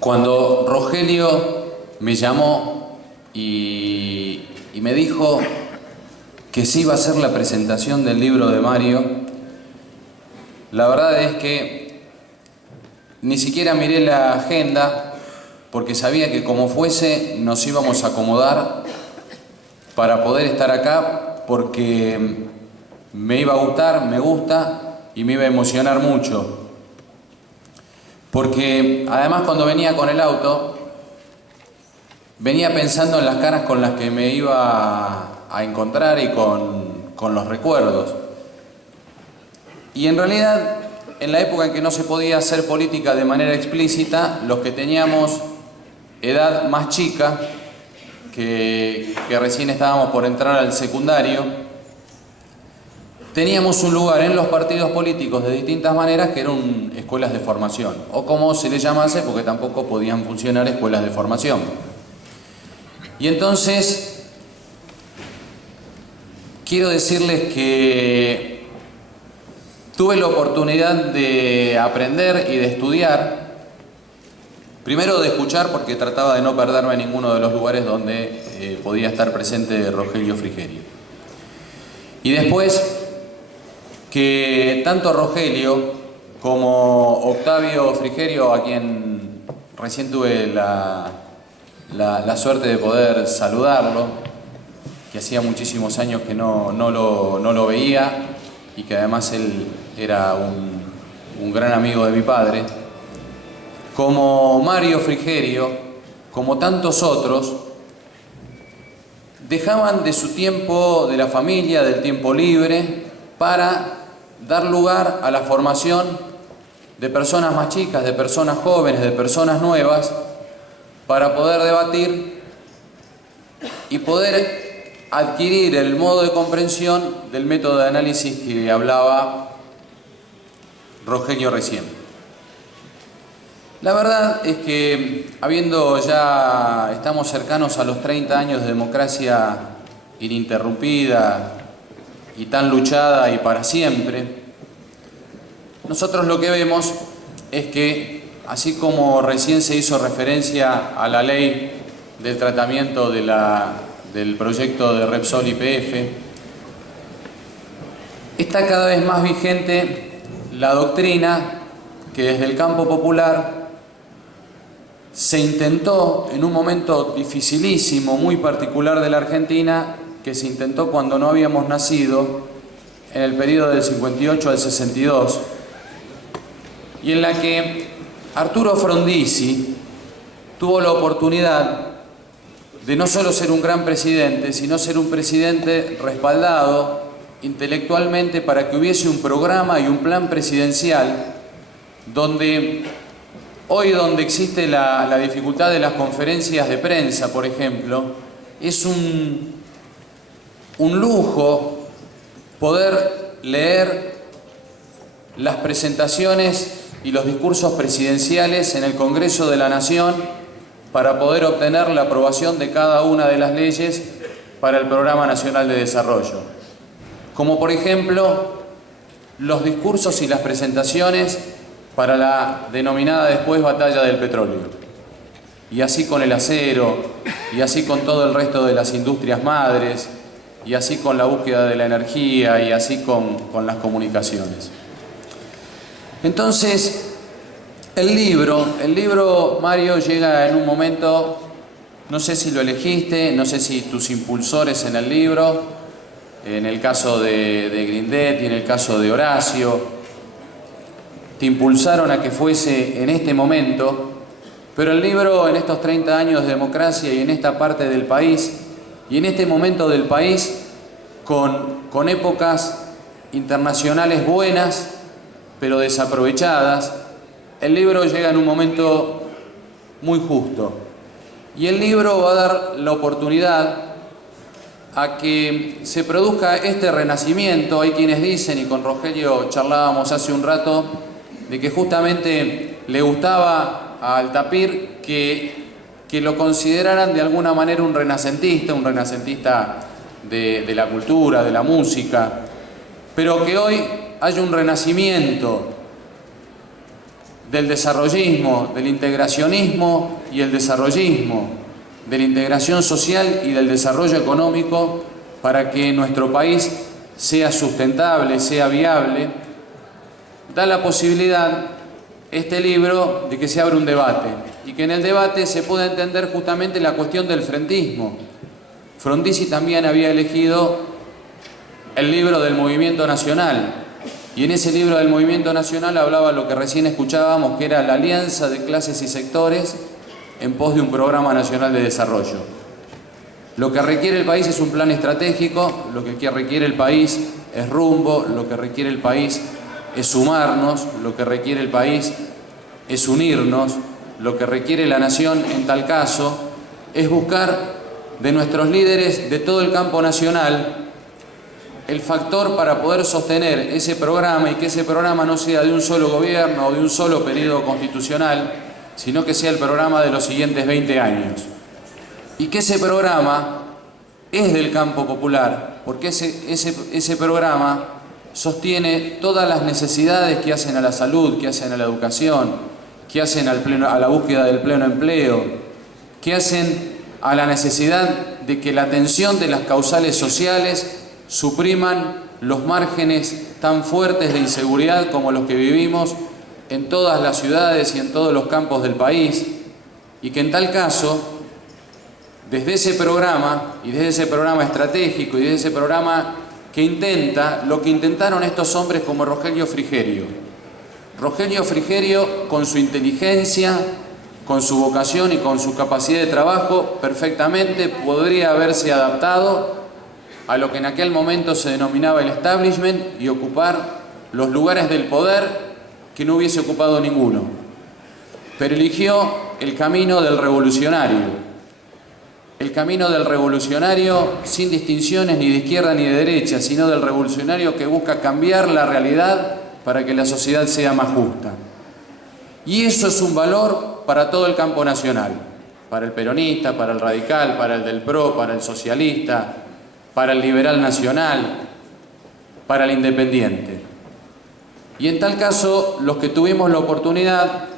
Cuando Rogelio me llamó y me dijo que sí iba a hacer la presentación del libro de Mario, la verdad es que ni siquiera miré la agenda porque sabía que como fuese nos íbamos a acomodar para poder estar acá, porque me iba a gustar, me gusta y me iba a emocionar mucho. Porque además cuando venía con el auto, venía pensando en las caras con las que me iba a encontrar y con los recuerdos. Y en realidad, en la época en que no se podía hacer política de manera explícita, los que teníamos edad más chica, que recién estábamos por entrar al secundario, teníamos un lugar en los partidos políticos de distintas maneras que eran escuelas de formación, o como se les llamase, porque tampoco podían funcionar escuelas de formación. Y entonces, quiero decirles que tuve la oportunidad de aprender y de estudiar, primero de escuchar, porque trataba de no perderme en ninguno de los lugares donde podía estar presente Rogelio Frigerio. Y después, que tanto Rogelio como Octavio Frigerio, a quien recién tuve la suerte de poder saludarlo, que hacía muchísimos años que no lo veía y que además él era un gran amigo de mi padre, como Mario Frigerio, como tantos otros, dejaban de su tiempo, de la familia, del tiempo libre, para dar lugar a la formación de personas más chicas, de personas jóvenes, de personas nuevas, para poder debatir y poder adquirir el modo de comprensión del método de análisis que hablaba Rogelio recién. La verdad es que estamos cercanos a los 30 años de democracia ininterrumpida y tan luchada y para siempre, nosotros lo que vemos es que, así como recién se hizo referencia a la ley del tratamiento del proyecto de Repsol YPF, está cada vez más vigente la doctrina que desde el campo popular se intentó en un momento dificilísimo, muy particular de la Argentina, que se intentó cuando no habíamos nacido, en el periodo del 58 al 62, y en la que Arturo Frondizi tuvo la oportunidad de no solo ser un gran presidente, sino ser un presidente respaldado intelectualmente para que hubiese un programa y un plan presidencial donde donde existe la dificultad de las conferencias de prensa, por ejemplo, es un lujo poder leer las presentaciones y los discursos presidenciales en el Congreso de la Nación para poder obtener la aprobación de cada una de las leyes para el Programa Nacional de Desarrollo. Como por ejemplo, los discursos y las presentaciones para la denominada después batalla del petróleo. Y así con el acero, y así con todo el resto de las industrias madres, y así con la búsqueda de la energía, y así con las comunicaciones. Entonces, el libro, Mario, llega en un momento, no sé si lo elegiste, no sé si tus impulsores en el libro, en el caso de Grindet y en el caso de Horacio, te impulsaron a que fuese en este momento, pero el libro en estos 30 años de democracia y en esta parte del país, y en este momento del país, con épocas internacionales buenas, pero desaprovechadas, el libro llega en un momento muy justo. Y el libro va a dar la oportunidad a que se produzca este renacimiento. Hay quienes dicen, y con Rogelio charlábamos hace un rato, de que justamente le gustaba a Altapir que lo consideraran de alguna manera un renacentista de la cultura, de la música, pero que hoy haya un renacimiento del desarrollismo, del integracionismo y el desarrollismo, de la integración social y del desarrollo económico para que nuestro país sea sustentable, sea viable, da la posibilidad este libro de que se abra un debate y que en el debate se pueda entender justamente la cuestión del frentismo. Frondizi también había elegido el libro del Movimiento Nacional y en ese libro del Movimiento Nacional hablaba lo que recién escuchábamos, que era la alianza de clases y sectores en pos de un programa nacional de desarrollo. Lo que requiere el país es un plan estratégico, lo que requiere el país es rumbo, lo que requiere el país es sumarnos, lo que requiere el país es unirnos, lo que requiere la nación en tal caso es buscar de nuestros líderes de todo el campo nacional el factor para poder sostener ese programa y que ese programa no sea de un solo gobierno o de un solo periodo constitucional, sino que sea el programa de los siguientes 20 años. Y que ese programa es del campo popular, porque ese programa sostiene todas las necesidades que hacen a la salud, que hacen a la educación, que hacen a la búsqueda del pleno empleo, que hacen a la necesidad de que la atención de las causales sociales supriman los márgenes tan fuertes de inseguridad como los que vivimos en todas las ciudades y en todos los campos del país, y que en tal caso, desde ese programa y desde ese programa estratégico y desde ese programa que intenta lo que intentaron estos hombres como Rogelio Frigerio. Rogelio Frigerio, con su inteligencia, con su vocación y con su capacidad de trabajo, perfectamente podría haberse adaptado a lo que en aquel momento se denominaba el establishment y ocupar los lugares del poder que no hubiese ocupado ninguno. Pero eligió el camino del revolucionario. El camino del revolucionario sin distinciones ni de izquierda ni de derecha, sino del revolucionario que busca cambiar la realidad para que la sociedad sea más justa. Y eso es un valor para todo el campo nacional, para el peronista, para el radical, para el del PRO, para el socialista, para el liberal nacional, para el independiente. Y en tal caso, los que tuvimos la oportunidad,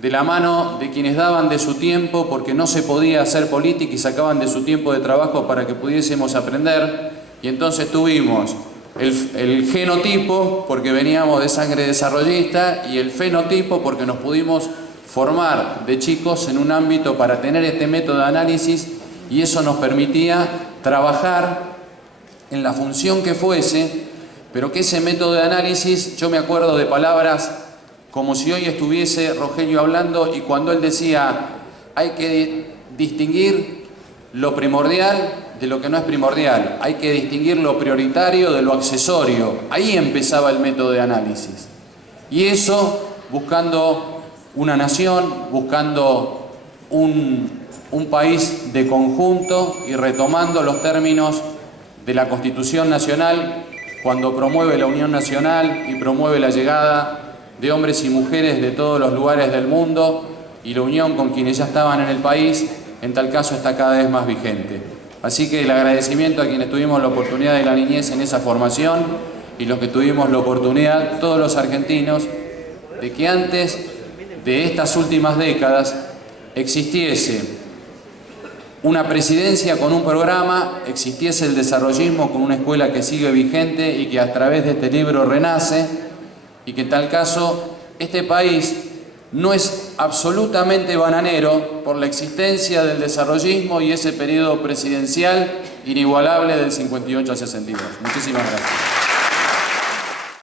de la mano de quienes daban de su tiempo porque no se podía hacer política y sacaban de su tiempo de trabajo para que pudiésemos aprender, y entonces tuvimos el genotipo porque veníamos de sangre desarrollista y el fenotipo porque nos pudimos formar de chicos en un ámbito para tener este método de análisis, y eso nos permitía trabajar en la función que fuese, pero que ese método de análisis, yo me acuerdo de palabras como si hoy estuviese Rogelio hablando, y cuando él decía hay que distinguir lo primordial de lo que no es primordial, hay que distinguir lo prioritario de lo accesorio, ahí empezaba el método de análisis. Y eso buscando una nación, buscando un país de conjunto y retomando los términos de la Constitución Nacional cuando promueve la unión nacional y promueve la llegada de hombres y mujeres de todos los lugares del mundo, y la unión con quienes ya estaban en el país, en tal caso está cada vez más vigente. Así que el agradecimiento a quienes tuvimos la oportunidad de la niñez en esa formación y los que tuvimos la oportunidad, todos los argentinos, de que antes de estas últimas décadas existiese una presidencia con un programa, existiese el desarrollismo con una escuela que sigue vigente y que a través de este libro renace, y que en tal caso este país no es absolutamente bananero por la existencia del desarrollismo y ese periodo presidencial inigualable del 58 al 62. Muchísimas gracias.